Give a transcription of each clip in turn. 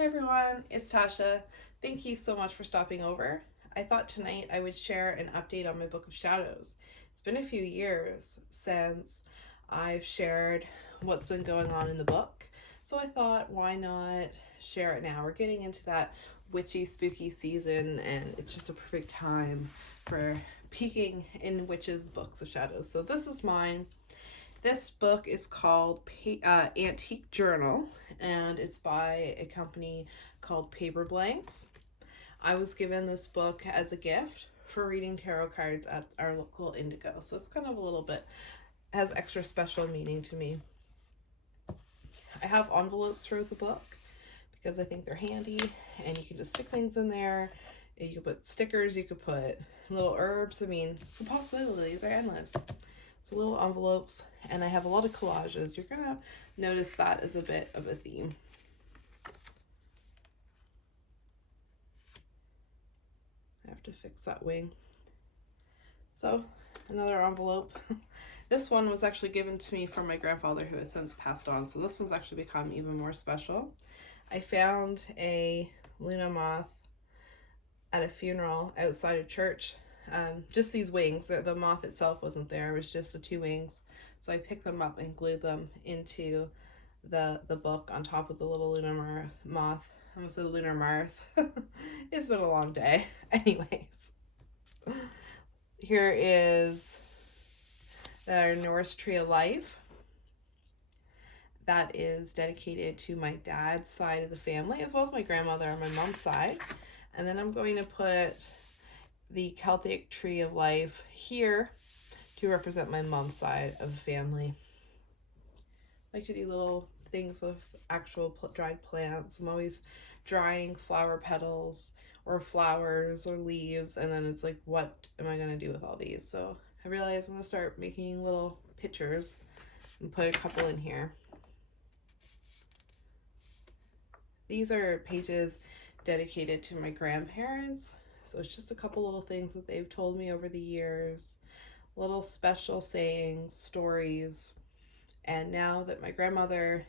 Hi everyone, it's Tasha. Thank you so much for stopping over. I thought tonight I would share an update on my Book of Shadows. It's been a few years since I've shared what's been going on in the book, so I thought why not share it now? We're getting into that witchy, spooky season, and it's just a perfect time for peeking in witches' books of shadows. So this is mine. This book is called Antique Journal, and it's by a company called Paper Blanks. I was given this book as a gift for reading tarot cards at our local Indigo, so it's kind of a little bit, has extra special meaning to me. I have envelopes for the book because I think they're handy, and you can just stick things in there. You could put stickers, you could put little herbs. I mean, the possibilities are endless. So little envelopes, and I have a lot of collages. You're gonna notice that as a bit of a theme. I have to fix that wing. So another envelope. This one was actually given to me from my grandfather, who has since passed on, so this one's actually become even more special. I found a Luna moth at a funeral outside a church. Just these wings. The moth itself wasn't there. It was just the two wings. So I picked them up and glued them into the book on top of the little lunar moth. I almost said lunar marth. It's been a long day. Anyways, here is our Norse Tree of Life. That is dedicated to my dad's side of the family, as well as my grandmother on my mom's side. And then I'm going to put the Celtic Tree of Life here to represent my mom's side of the family. I like to do little things with actual dried plants. I'm always drying flower petals or flowers or leaves, and then it's like, what am I going to do with all these? So I realized I'm going to start making little pictures and put a couple in here. These are pages dedicated to my grandparents. So it's just a couple little things that they've told me over the years, little special sayings, stories. And now that my grandmother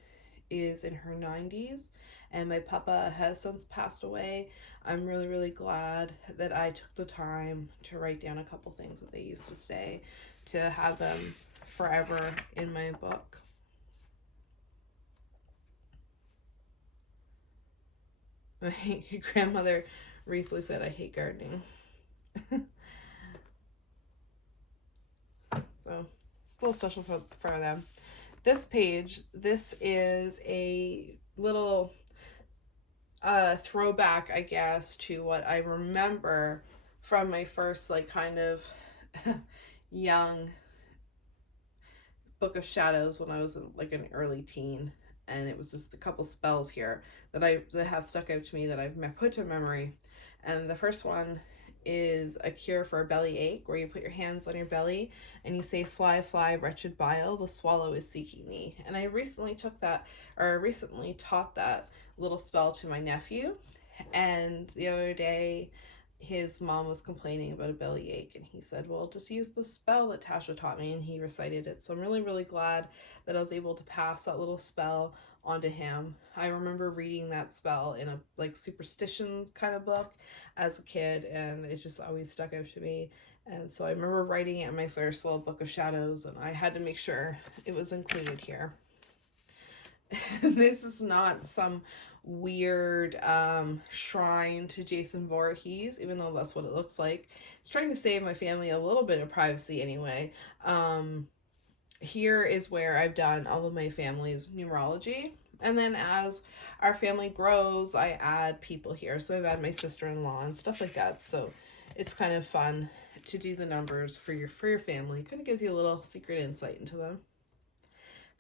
is in her 90s and my papa has since passed away, I'm really, really glad that I took the time to write down a couple things that they used to say, to have them forever in my book. My grandmother recently said, I hate gardening. So still special for them. This page, this is a little throwback, I guess, to what I remember from my first kind of young Book of Shadows when I was like an early teen. And it was just a couple spells here that have stuck out to me that I've put to memory. And the first one is a cure for a belly ache, where you put your hands on your belly and you say, fly, fly, wretched bile, the swallow is seeking thee. And I recently taught that little spell to my nephew. And the other day, his mom was complaining about a belly ache, and he said, well, just use the spell that Tasha taught me, and he recited it. So I'm really, really glad that I was able to pass that little spell onto him. I remember reading that spell in a superstitions kind of book as a kid, and it just always stuck out to me. And so I remember writing it in my first little Book of Shadows, and I had to make sure it was included here. This is not some weird shrine to Jason Voorhees, even though that's what it looks like. It's trying to save my family a little bit of privacy anyway. Here is where I've done all of my family's numerology. And then as our family grows, I add people here. So I've added my sister-in-law and stuff like that. So it's kind of fun to do the numbers for your family. It kind of gives you a little secret insight into them.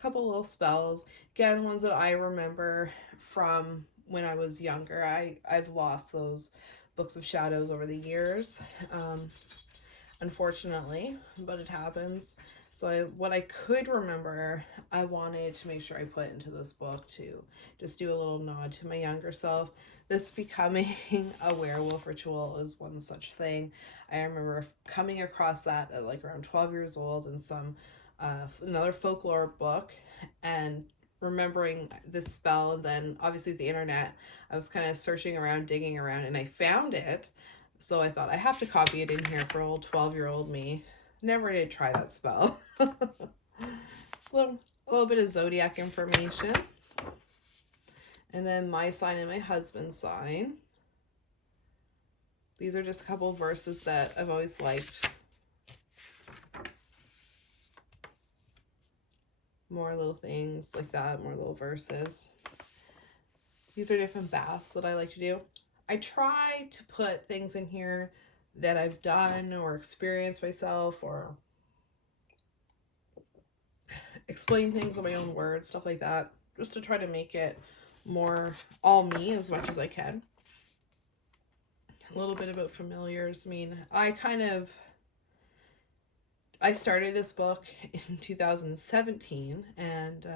Couple little spells, again, ones that I remember from when I was younger. I've lost those Books of Shadows over the years, unfortunately, but it happens. So what I could remember, I wanted to make sure I put into this book to just do a little nod to my younger self. This becoming a werewolf ritual is one such thing. I remember coming across that at around 12 years old in some another folklore book, and remembering this spell, and then obviously the internet, I was kind of searching around, digging around, and I found it. So I thought I have to copy it in here for old 12-year-old me. Never did try that spell. a little bit of zodiac information. And then my sign and my husband's sign. These are just a couple of verses that I've always liked. More little things like that, more little verses. These are different baths that I like to do. I try to put things in here that I've done or experienced myself, or explain things in my own words, stuff like that, just to try to make it more all me as much as I can. A little bit about familiars. I mean, I started this book in 2017, and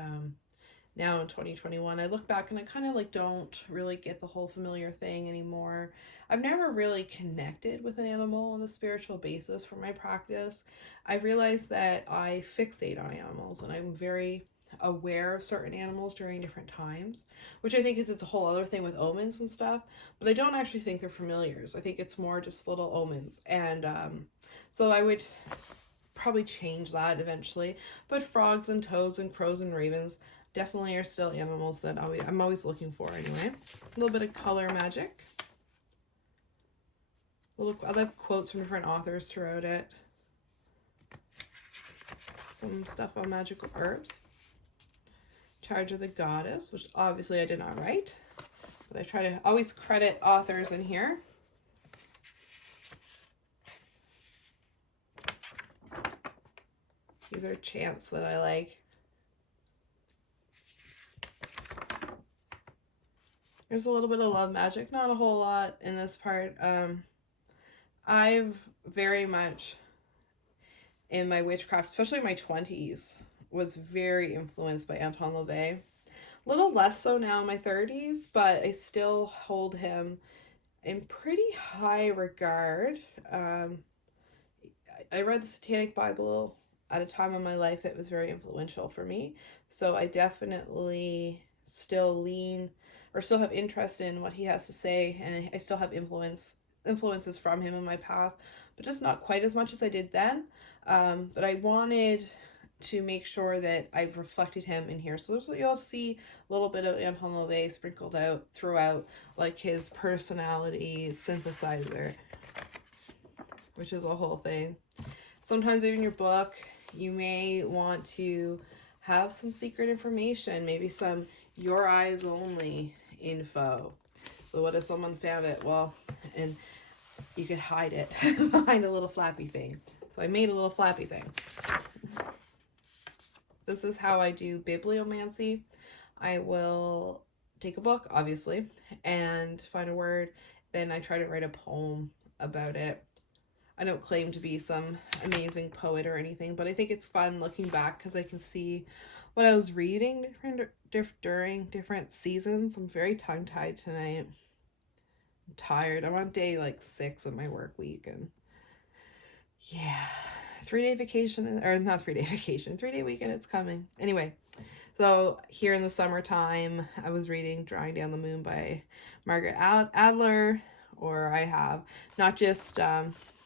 now in 2021, I look back and I kind of like don't really get the whole familiar thing anymore. I've never really connected with an animal on a spiritual basis for my practice. I realized that I fixate on animals, and I'm very aware of certain animals during different times, which I think it's a whole other thing with omens and stuff, but I don't actually think they're familiars. I think it's more just little omens, and so I would probably change that eventually, but frogs and toads and crows and ravens definitely are still animals that I'm always looking for anyway. A little bit of color magic. Other quotes from different authors throughout it. Some stuff on magical herbs. Charge of the Goddess, which obviously I did not write, but I try to always credit authors in here. These are chants that I like. There's a little bit of love magic, not a whole lot in this part. I've very much, in my witchcraft, especially in my 20s, was very influenced by Anton LaVey. A little less so now in my 30s, but I still hold him in pretty high regard. I read the Satanic Bible at a time in my life that was very influential for me, so I definitely still have interest in what he has to say, and I still have influences from him in my path, but just not quite as much as I did then. But I wanted to make sure that I've reflected him in here. So you'll see a little bit of Anton LaVey sprinkled out throughout, like his personality synthesizer, which is a whole thing. Sometimes in your book, you may want to have some secret information, maybe some your eyes only info. So what if someone found it? Well, and you could hide it behind a little flappy thing. So I made a little flappy thing. This is how I do bibliomancy. I will take a book, obviously, and find a word. Then I try to write a poem about it. I don't claim to be some amazing poet or anything, but I think it's fun looking back because I can see what I was reading during different seasons. I'm very tongue-tied tonight. I'm tired. I'm on day like 6 of my work week, and yeah, 3-day vacation, or not 3-day vacation, 3-day weekend, it's coming. Anyway, so here in the summertime, I was reading Drawing Down the Moon by Margaret Adler, or I have not just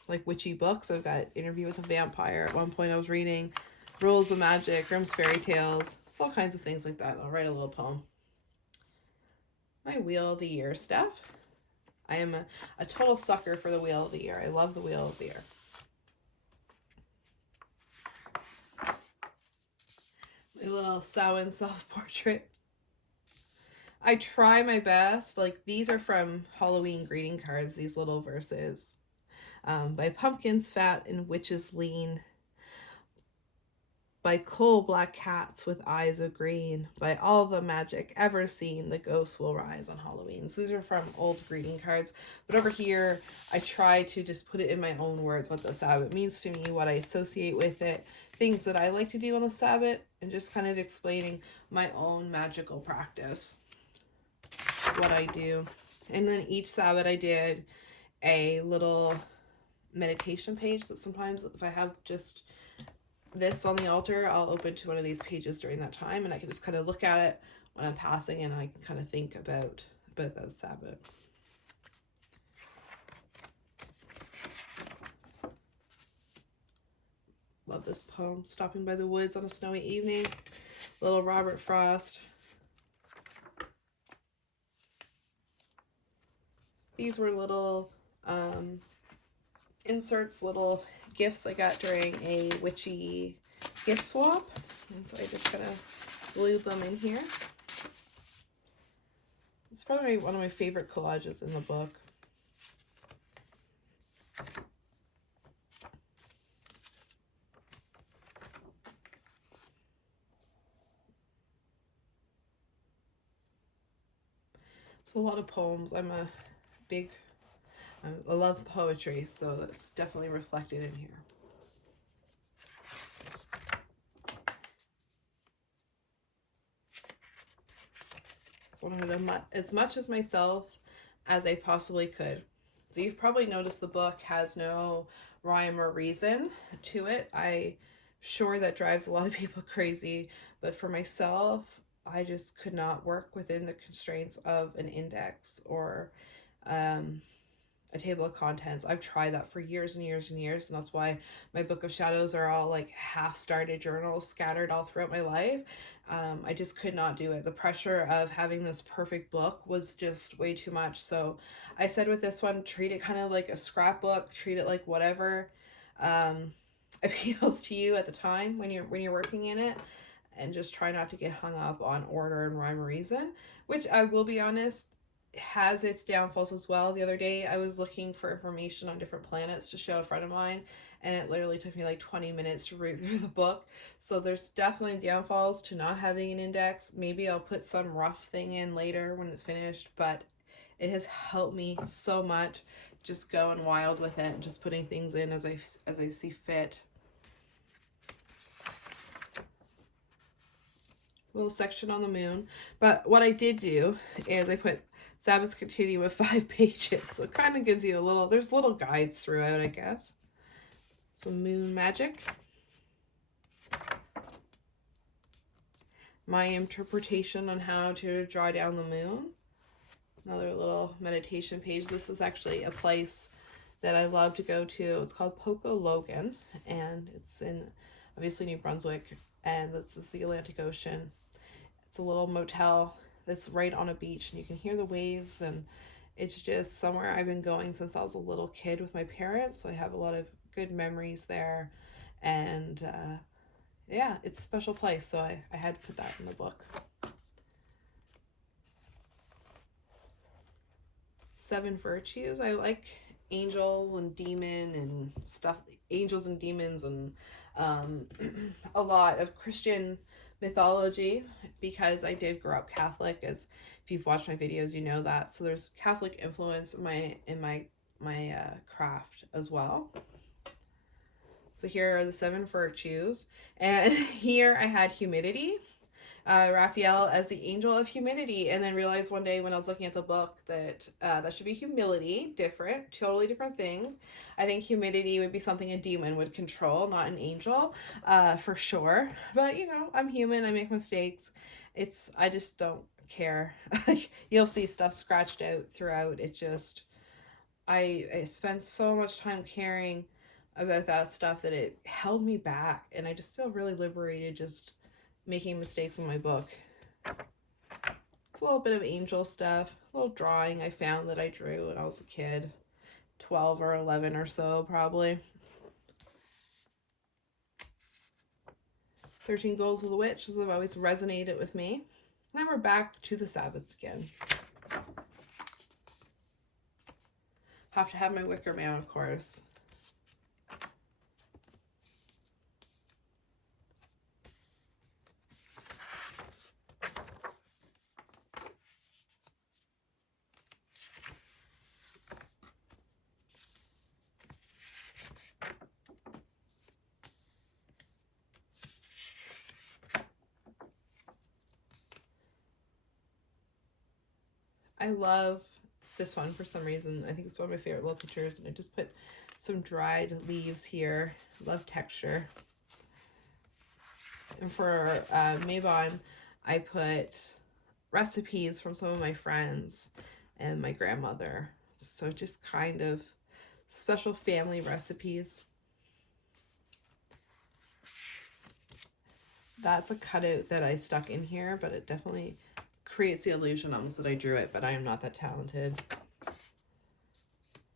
like witchy books. I've got Interview with a Vampire. At one point I was reading Rules of Magic, Grimm's Fairy Tales. It's all kinds of things like that. I'll write a little poem. My Wheel of the Year stuff. I am a total sucker for the Wheel of the Year. I love the Wheel of the Year. My little Samhain self-portrait. I try my best. Like, these are from Halloween greeting cards, these little verses. By pumpkins fat and witches lean. By coal black cats with eyes of green. By all the magic ever seen, the ghosts will rise on Halloween. So these are from old greeting cards. But over here, I try to just put it in my own words, what the Sabbath means to me, what I associate with it, things that I like to do on the Sabbath, and just kind of explaining my own magical practice, what I do. And then each Sabbath I did a little meditation page that sometimes if I have just this on the altar, I'll open to one of these pages during that time, and I can just kind of look at it when I'm passing, and I can kind of think about that Sabbath. Love this poem. Stopping by the woods on a snowy evening. Little Robert Frost. These were little inserts, little gifts I got during a witchy gift swap. And so I just kind of glued them in here. It's probably one of my favorite collages in the book. So a lot of poems. I love poetry, so that's definitely reflected in here. So I wanted to as much as myself as I possibly could. So you've probably noticed the book has no rhyme or reason to it. I'm sure that drives a lot of people crazy, but for myself, I just could not work within the constraints of an index or a table of contents. I've tried that for years and years and years, and that's why my Book of Shadows are all like half-started journals scattered all throughout my life. I just could not do it. The pressure of having this perfect book was just way too much. So I said with this one, treat it kind of like a scrapbook, treat it like whatever appeals to you at the time when you're working in it, and just try not to get hung up on order and rhyme or reason, which I will be honest, has its downfalls as well. The other day I was looking for information on different planets to show a friend of mine, and it literally took me like 20 minutes to read through the book. So there's definitely downfalls to not having an index. Maybe I'll put some rough thing in later when it's finished, but it has helped me so much just going wild with it and just putting things in as I see fit. Little section on the moon. But what I did do is I put Sabbaths continue with 5 pages. So it kind of gives you there's little guides throughout, I guess. Some moon magic. My interpretation on how to draw down the moon. Another little meditation page. This is actually a place that I love to go to. It's called Poco Logan, and it's in obviously New Brunswick, and this is the Atlantic Ocean. It's a little motel that's right on a beach, and you can hear the waves, and it's just somewhere I've been going since I was a little kid with my parents, so I have a lot of good memories there, and yeah, it's a special place, so I had to put that in the book. 7 virtues. I like angel and demon and stuff, angels and demons, and a lot of Christian mythology, because I did grow up Catholic. As if you've watched my videos, you know that. So there's Catholic influence in my craft as well. So here are the 7 virtues, and here I had humidity. Raphael as the angel of humidity, and then realized one day when I was looking at the book that that should be humility. Totally different things. I think humidity would be something a demon would control, not an angel, for sure. But you know, I'm human, I make mistakes. I just don't care. You'll see stuff scratched out throughout. It just, I spend so much time caring about that stuff that it held me back, and I just feel really liberated just making mistakes in my book. It's a little bit of angel stuff, a little drawing I found that I drew when I was a kid, 12 or 11 or so probably. 13 Goals of the Witch, as have always resonated with me. Now we're back to the Sabbaths again. Have to have my wicker man, of course. I love this one for some reason. I think it's one of my favorite little pictures, and I just put some dried leaves here. Love texture. And for Mabon, I put recipes from some of my friends and my grandmother. So just kind of special family recipes. That's a cutout that I stuck in here, but it definitely creates the illusion almost that I drew it, but I am not that talented.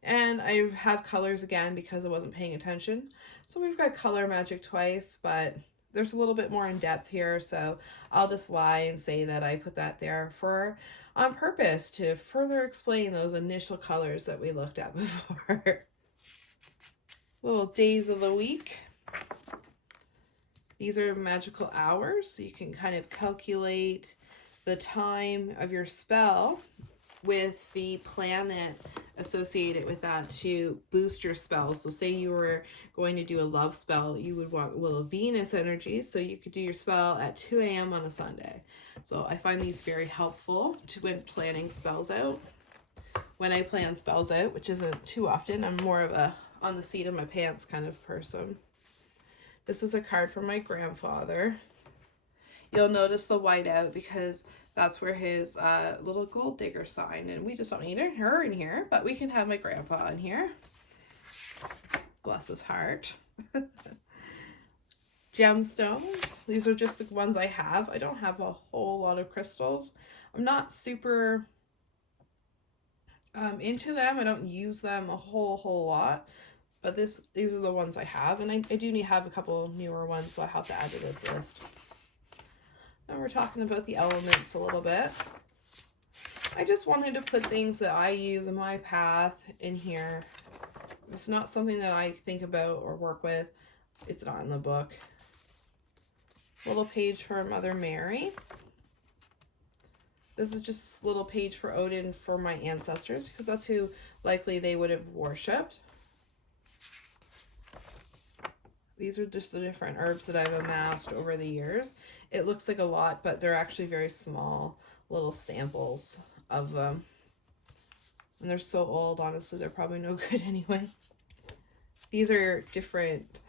And I have colors again because I wasn't paying attention. So we've got color magic twice, but there's a little bit more in depth here. So I'll just lie and say that I put that there on purpose to further explain those initial colors that we looked at before. Little days of the week. These are magical hours, so you can kind of calculate the time of your spell with the planet associated with that to boost your spell. So say you were going to do a love spell, you would want a little Venus energy, so you could do your spell at 2 a.m. on a Sunday. So I find these very helpful when planning spells out. When I plan spells out, which isn't too often, I'm more of a on the seat of my pants kind of person. This is a card from my grandfather. You'll notice the white out because that's where his little gold digger signed, and we just don't need her in here, but we can have my grandpa in here. Bless his heart. Gemstones. These are just the ones I have. I don't have a whole lot of crystals. I'm not super into them. I don't use them a whole lot. But these are the ones I have, and I do have a couple newer ones, so I have to add to this list. Now we're talking about the elements a little bit. I just wanted to put things that I use in my path in here. It's not something that I think about or work with. It's not in the book. Little page for Mother Mary. This is just a little page for Odin for my ancestors, because that's who likely they would have worshipped. These are just the different herbs that I've amassed over the years. It looks like a lot, but they're actually very small little samples of them. And they're so old, honestly, they're probably no good anyway. These are different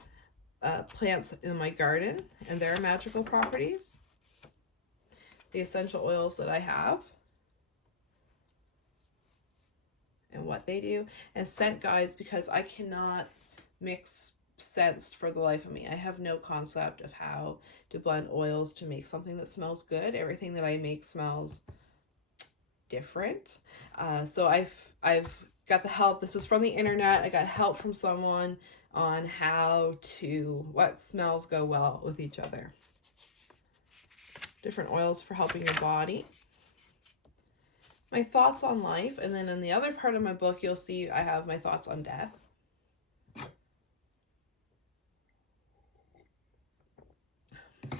plants in my garden and their magical properties. The essential oils that I have and what they do. And scent guides, because I cannot mix scents for the life of me. I have no concept of how to blend oils to make something that smells good. Everything that I make smells different. So I've got the help. This is from the internet. I got help from someone on what smells go well with each other. Different oils for helping your body. My thoughts on life, and then in the other part of my book, you'll see I have my thoughts on death.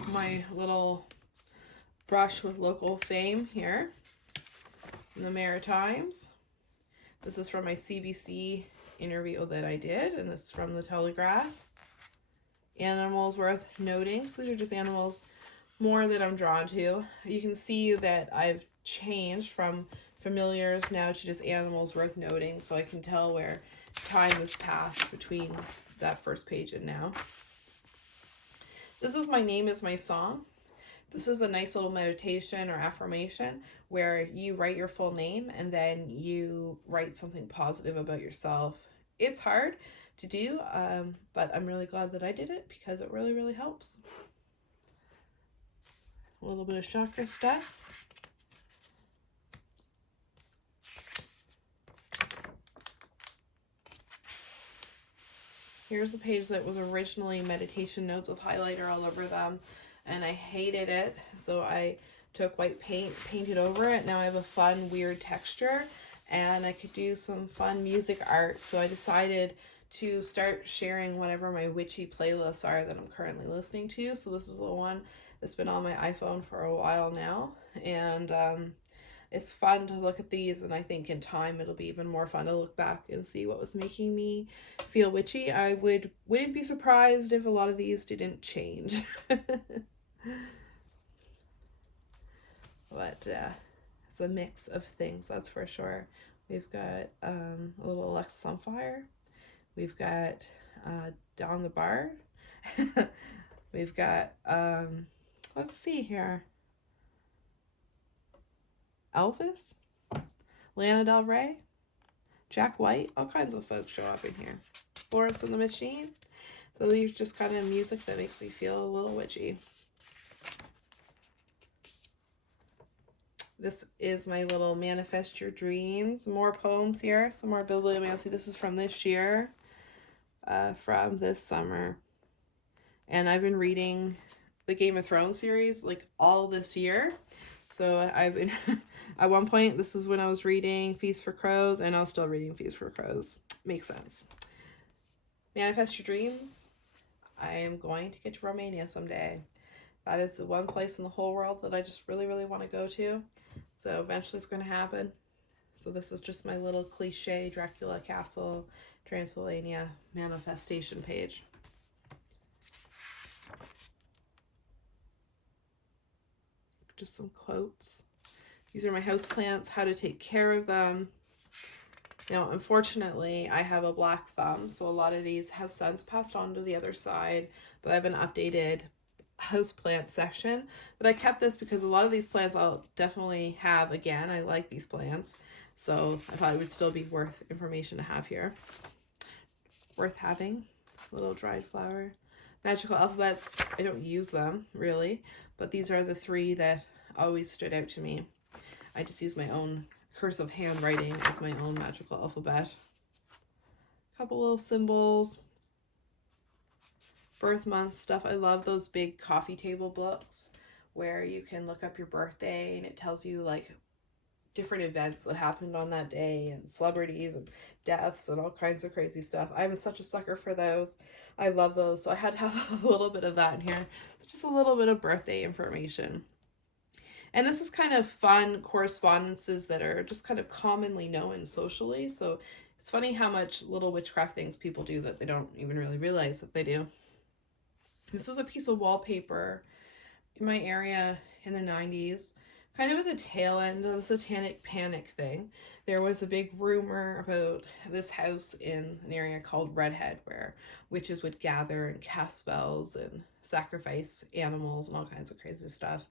My little brush with local fame here in the Maritimes. This is from my CBC interview that I did, and this is from the Telegraph. Animals worth noting. So these are just animals more that I'm drawn to. You can see that I've changed from familiars now to just animals worth noting, so I can tell where time has passed between that first page and now. This is My Name is My Song. This is a nice little meditation or affirmation where you write your full name and then you write something positive about yourself. It's hard to do, but I'm really glad that I did it because it really, really helps. A little bit of chakra stuff. Here's the page that was originally meditation notes with highlighter all over them, and I hated it, so I took white paint, painted over it. Now I have a fun, weird texture, and I could do some fun music art, so I decided to start sharing whatever my witchy playlists are that I'm currently listening to. So this is the one that's been on my iPhone for a while now, and it's fun to look at these, and I think in time it'll be even more fun to look back and see what was making me feel witchy. I wouldn't be surprised if a lot of these didn't change. But it's a mix of things, that's for sure. We've got a little Alexis on Fire. We've got Don the Bard. We've got, let's see here, Elvis, Lana Del Rey, Jack White, all kinds of folks show up in here. Florence and the Machine. So these are just kind of music that makes me feel a little witchy. This is my little Manifest Your Dreams. More poems here, some more Bibliomancy. This is from this year, from this summer. And I've been reading the Game of Thrones series like all this year. So I've been, at one point, this is when I was reading Feast for Crows, and I was still reading Feast for Crows. Makes sense. Manifest Your Dreams. I am going to get to Romania someday. That is the one place in the whole world that I just really, really want to go to. So eventually it's going to happen. So this is just my little cliche Dracula Castle, Transylvania manifestation page. Just some quotes. These are my houseplants, how to take care of them. Now, unfortunately, I have a black thumb, so a lot of these have since passed on to the other side, but I have an updated houseplant section. But I kept this because a lot of these plants I'll definitely have again. I like these plants, so I thought it would still be worth information to have here. Worth having. Little dried flower. Magical alphabets, I don't use them, really, but these are the three that always stood out to me. I just use my own cursive handwriting as my own magical alphabet. Couple little symbols. Birth month stuff. I love those big coffee table books where you can look up your birthday and it tells you like different events that happened on that day and celebrities and deaths and all kinds of crazy stuff. I'm such a sucker for those. I love those. So I had to have a little bit of that in here. Just a little bit of birthday information. And this is kind of fun correspondences that are just kind of commonly known socially. So it's funny how much little witchcraft things people do that they don't even really realize that they do. This is a piece of wallpaper in my area in the 90s, kind of at the tail end of the satanic panic thing. There was a big rumor about this house in an area called Redhead where witches would gather and cast spells and sacrifice animals and all kinds of crazy stuff.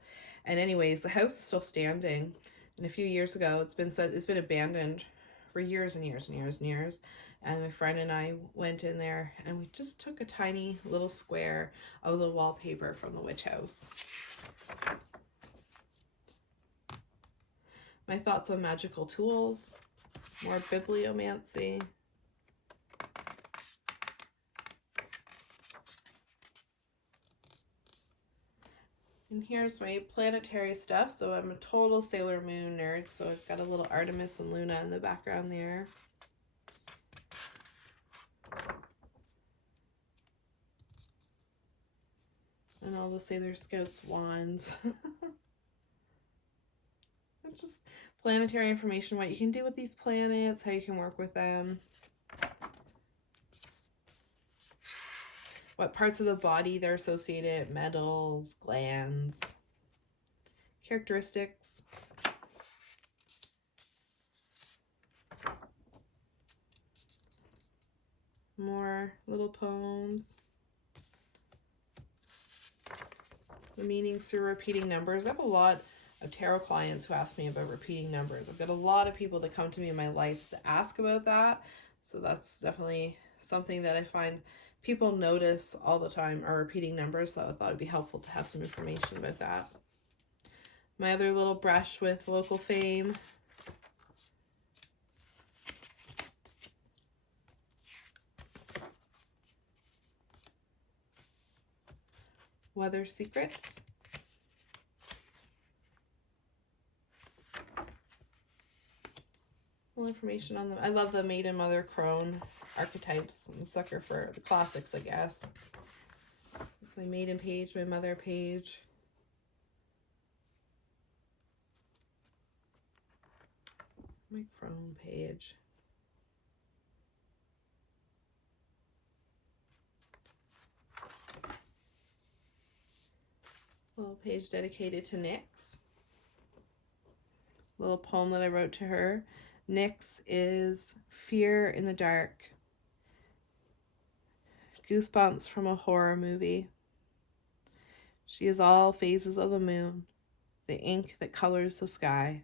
And anyways, the house is still standing. And a few years ago, it's been abandoned for years and years and years and years. And my friend and I went in there and we just took a tiny little square of the wallpaper from the witch house. My thoughts on magical tools, more bibliomancy. And here's my planetary stuff. So I'm a total Sailor Moon nerd. So I've got a little Artemis and Luna in the background there. And all the Sailor Scouts wands. It's just planetary information, what you can do with these planets, how you can work with them. What parts of the body they're associated, metals, glands, characteristics. More little poems. The meanings through repeating numbers. I have a lot of tarot clients who ask me about repeating numbers. I've got a lot of people that come to me in my life to ask about that. So that's definitely something that I find people notice all the time are repeating numbers. So I thought it'd be helpful to have some information about that. My other little brush with local fame. Weather secrets. Little information on them. I love the maiden, mother, crone archetypes. I'm a sucker for the classics, I guess. It's my maiden page, my mother page. My crone page. Little page dedicated to Nyx. Little poem that I wrote to her. Nyx is fear in the dark. Goosebumps from a horror movie. She is all phases of the moon, the ink that colors the sky.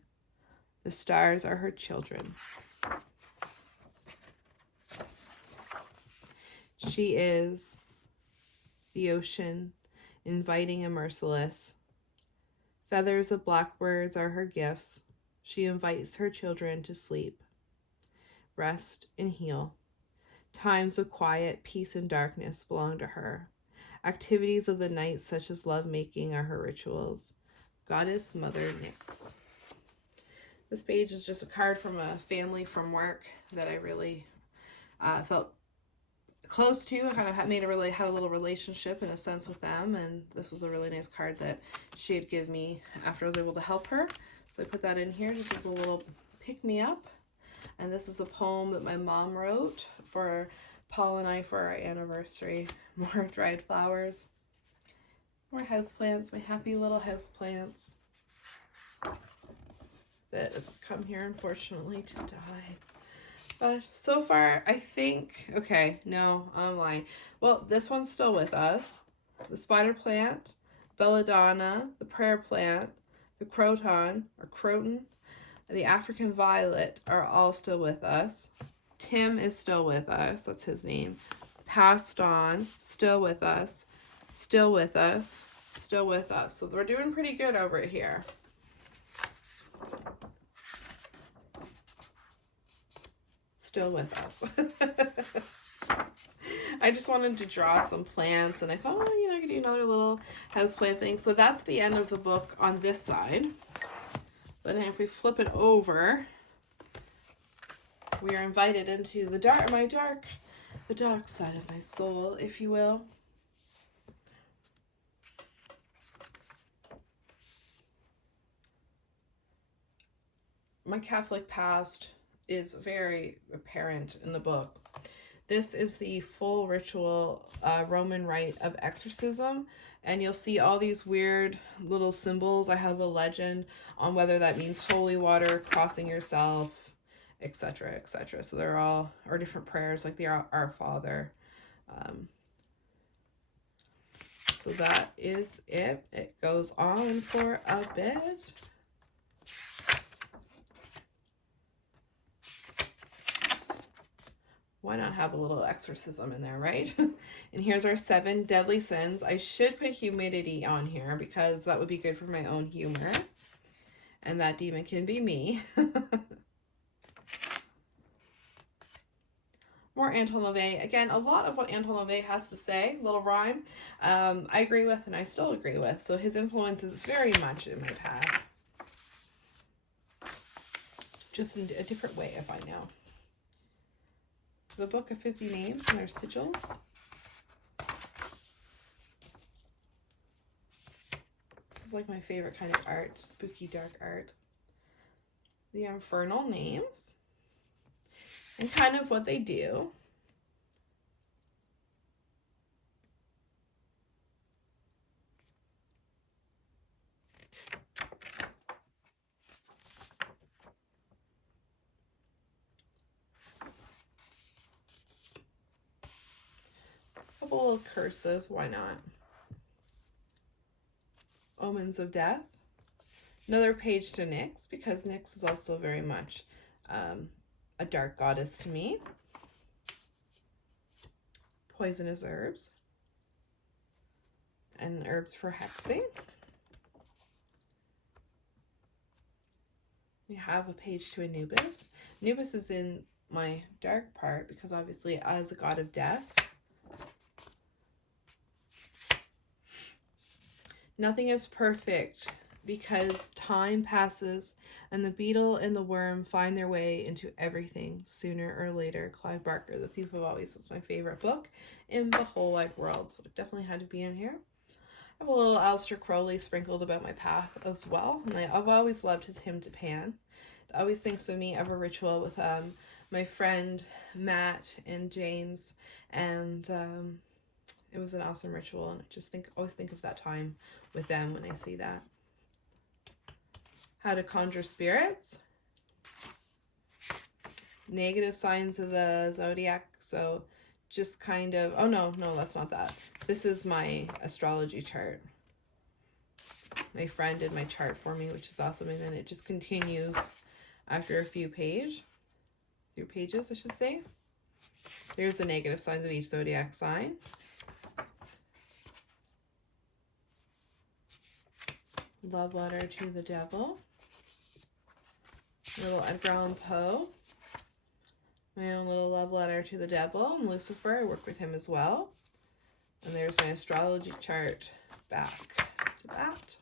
The stars are her children. She is the ocean, inviting and merciless. Feathers of blackbirds are her gifts. She invites her children to sleep, rest, and heal. Times of quiet, peace, and darkness belong to her. Activities of the night, such as lovemaking, are her rituals. Goddess Mother Nyx. This page is just a card from a family from work that I really felt close to. I kind of had a little relationship in a sense with them, and this was a really nice card that she had given me after I was able to help her. So I put that in here just as a little pick-me-up. And this is a poem that my mom wrote for Paul and I for our anniversary. More dried flowers, more houseplants, my happy little houseplants that have come here unfortunately to die. But so far, I think, okay, no, I'm lying. Well, this one's still with us. The spider plant, belladonna, the prayer plant, the croton, and the African violet are all still with us. Tim is still with us. That's his name. Passed on, still with us, still with us, still with us. So we're doing pretty good over here. Still with us. I just wanted to draw some plants, and I thought, oh, I could do another little houseplant thing. So that's the end of the book on this side. But if we flip it over, we are invited into the dark side of my soul, if you will. My Catholic past is very apparent in the book. This is the full ritual Roman rite of exorcism, and you'll see all these weird little symbols. I have a legend on whether that means holy water, crossing yourself, etc., etc. So they're all, or different prayers like the Our Father. So that is it. It goes on for a bit. Why not have a little exorcism in there, right? And here's our 7 deadly sins. I should put humidity on here because that would be good for my own humor. And that demon can be me. More Anton LaVey. Again, a lot of what Anton LaVey has to say, little rhyme, I agree with and I still agree with. So his influence is very much in my path. Just in a different way, if I know. The Book of 50 Names and their sigils. It's like my favorite kind of art, spooky dark art. The Infernal Names and kind of what they do. Couple of curses, why not? Omens of Death. Another page to Nyx, because Nyx is also very much a dark goddess to me. Poisonous herbs. And herbs for hexing. We have a page to Anubis. Anubis is in my dark part because obviously as a god of death. Nothing is perfect because time passes and the beetle and the worm find their way into everything sooner or later. Clive Barker, The Thief of Always, was my favorite book in the whole wide world, so it definitely had to be in here. I have a little Aleister Crowley sprinkled about my path as well, and I've always loved his Hymn to Pan. It always thinks of me of a ritual with my friend Matt and James, and it was an awesome ritual, and I just always think of that time with them when I see that. How to Conjure Spirits. Negative signs of the zodiac. So just kind of, oh no, that's not that. This is my astrology chart. My friend did my chart for me, which is awesome. And then it just continues after a few pages, I should say. Here's the negative signs of each zodiac sign. Love letter to the devil. Little Edgar Allan Poe. My own little love letter to the devil. And Lucifer, I work with him as well. And there's my astrology chart back to that.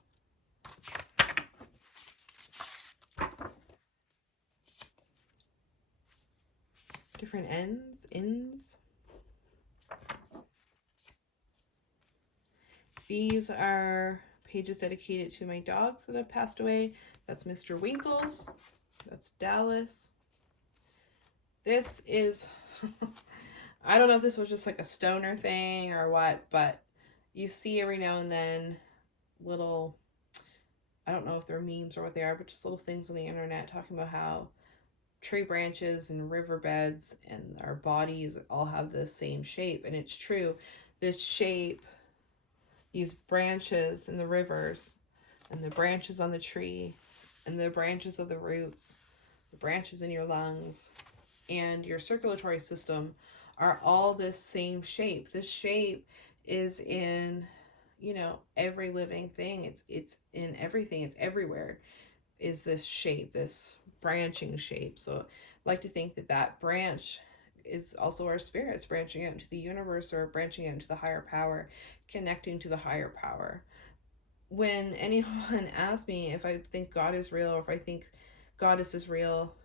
Different ins. These are pages dedicated to my dogs that have passed away. That's Mr. Winkles. That's Dallas. This is, I don't know if this was just like a stoner thing or what, but you see every now and then little, I don't know if they're memes or what they are, but just little things on the internet talking about how tree branches and riverbeds and our bodies all have the same shape. And it's true. This shape, these branches in the rivers and the branches on the tree and the branches of the roots, the branches in your lungs and your circulatory system are all this same shape. This shape is in, you know, every living thing. It's in everything. It's everywhere. Is this shape, this branching shape. So I like to think that that branch is also our spirits branching out into the universe or branching out into the higher power, connecting to the higher power. When anyone asks me if I think God is real or if I think Goddess is real,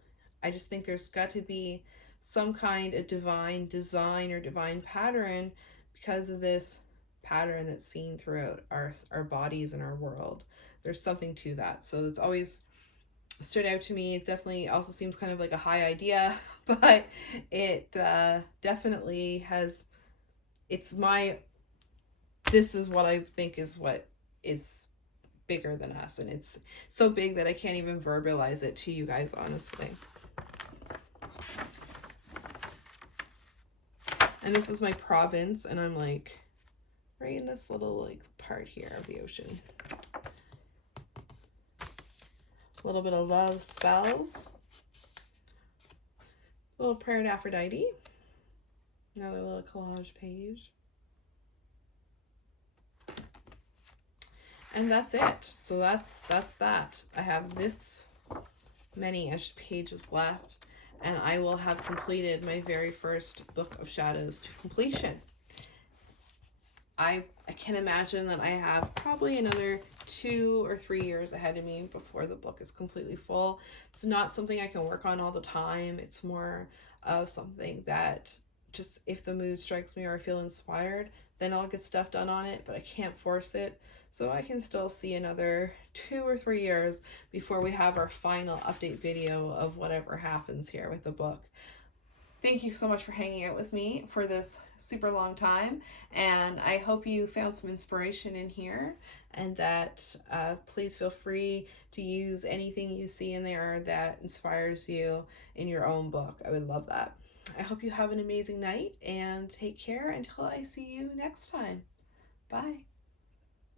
I just think there's got to be some kind of divine design or divine pattern because of this pattern that's seen throughout our bodies and our world. There's something to that. So it's always stood out to me. It definitely also seems kind of like a high idea, but it definitely has, this is what I think is what is bigger than us. And it's so big that I can't even verbalize it to you guys, honestly. And this is my province, and I'm like right in this little like part here of the ocean. A little bit of love spells. A little prayer to Aphrodite. Another little collage page. And that's it. So that's that. I have this many-ish pages left, and I will have completed my very first book of shadows to completion. I can imagine that I have probably another 2 or 3 years ahead of me before the book is completely full. It's not something I can work on all the time. It's more of something that just if the mood strikes me or I feel inspired, then I'll get stuff done on it, but I can't force it. So I can still see another 2 or 3 years before we have our final update video of whatever happens here with the book. Thank you so much for hanging out with me for this super long time, and I hope you found some inspiration in here, and that please feel free to use anything you see in there that inspires you in your own book. I would love that. I hope you have an amazing night, and take care until I see you next time. Bye.